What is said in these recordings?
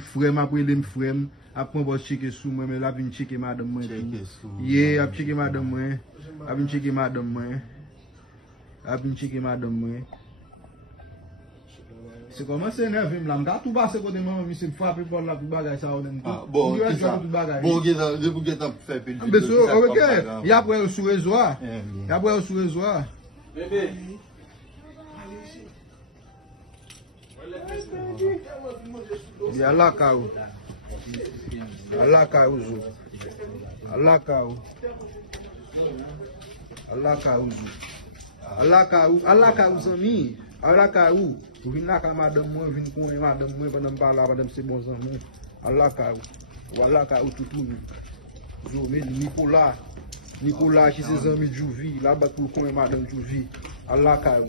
frère après les frère après on va checker sous moi mais là vinn checker madame moi yeah a checker madame moi a vinn checker madame moi a vinn checker madame moi c'est comment c'est nerveux là m'ga tout passer côté maman monsieur frapper pour la bagage ça on bon je vous get fait petit mais OK il y a après sur réseau il y a après sur réseau bébé ya la kaou Allah kaou zo Allah kaou Allah kaou zo Allah kaou zami Allah kaou vinn la ka madame moi vinn connait madame moi pendant parler madame c'est bon zami Allah kaou tout zo mais Nicolas qui ses amis Jouvi là-bas pour connait madame Jouvi Allah kaou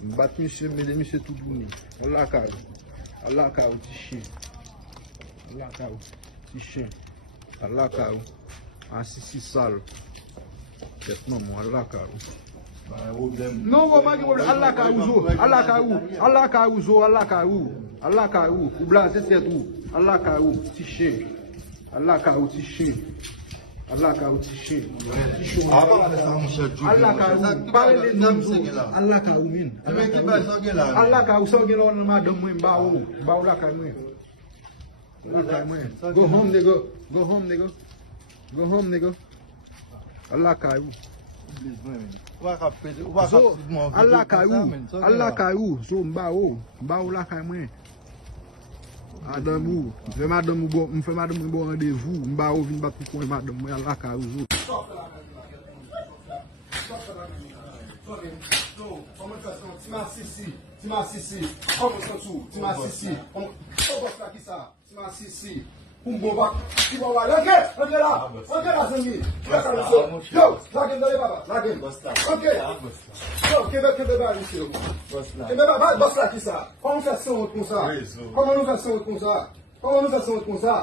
bat monsieur monsieur tout bouni Allah kaou ti chien Allah kaou ti chien Allah kaou si sale tête non moi Allah kaou non on pas problème Allah kaou ou blaser tête ou Allah kaou ti chien Allah kaou ti chien Allah kaou ti chien Allah kaou parle les noms Allah kaou min Allah kaou so gen on madame moi ba ou la kaou moi go home nigga Allah kaou Allah kaou so ba ou la kaou moi Madame, je fais madame bon rendez-vous, m'ba ou vinn battre pour madame moi Allah kaou zo. Comment nous faisons comme ça?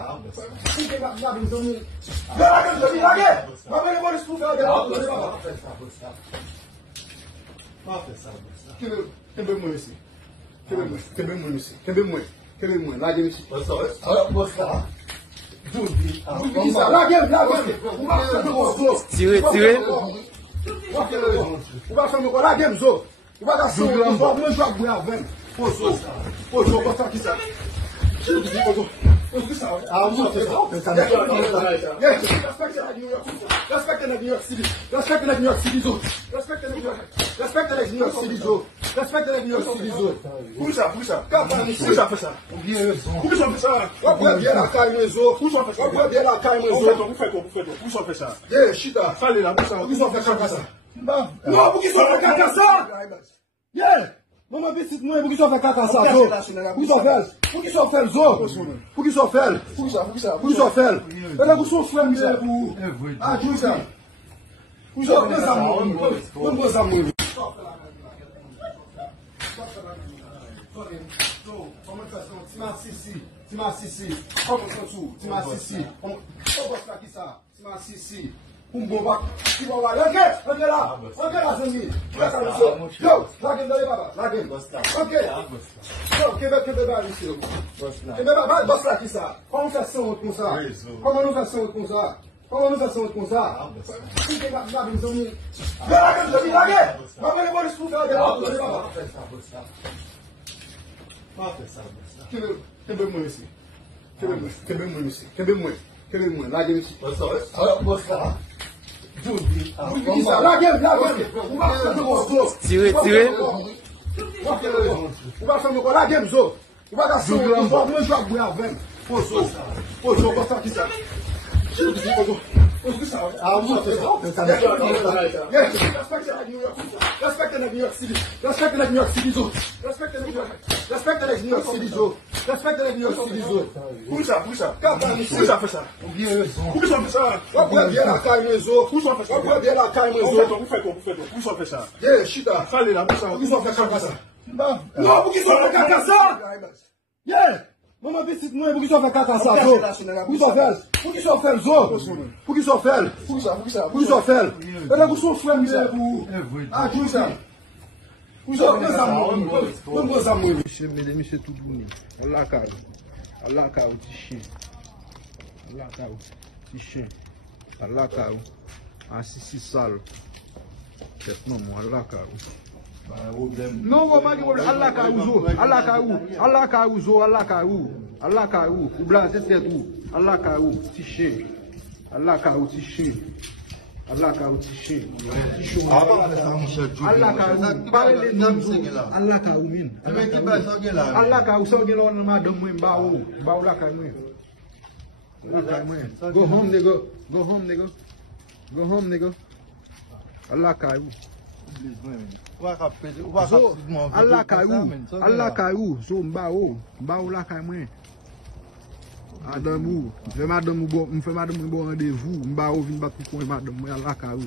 Maman petite moi pour qui ça fait caca ça zo. Pour qui ça fait? Pour qui ça fait zo? Pour qui ça fait? Pour qui ça fait? Et là vous sont frère pour ah tout ça. Pour ça que ça moi ça moi. Tirez. On va faire la game, zo. On va faire maman petite moi pour qui ça fait caca ça zo. Pour qui ça fait zo. Pour qui ça fait? Pour qui ça fait? Et là vous sont frère pour ah tout ça. Vous avez ça moi. Monsieur tout bouni. Allah kaou. Allah ka ou ti chien. Allah ka ou ti chien. Allah ka ou. Assis sale. Tête non, Allah ka ou. Non, on va dire Allah ka ou zo. Allah ka ou. Allah ka ou zo. Allah ka ou. Allah ka ou. Ou blanc, c'est tout. Allah ka ou ti chien. Allah ka ou ti chien. Allah ka ou ti chien. Allah ka ou. Parle de Allah ka ou min. Allah ka ou so gen on madam mwen ba ou. Ba ou la ka mwen. Go home nigga. Go home nigga. Go home nigga. Allah ka ou. Allah ka ou. Allah ka ou. So mba ou. Ba ou la ka mwen. Madame ou. M'fè madame ou bon rendez-vous. Mba ou vin bat pou kon madame mwen Allah ka ou.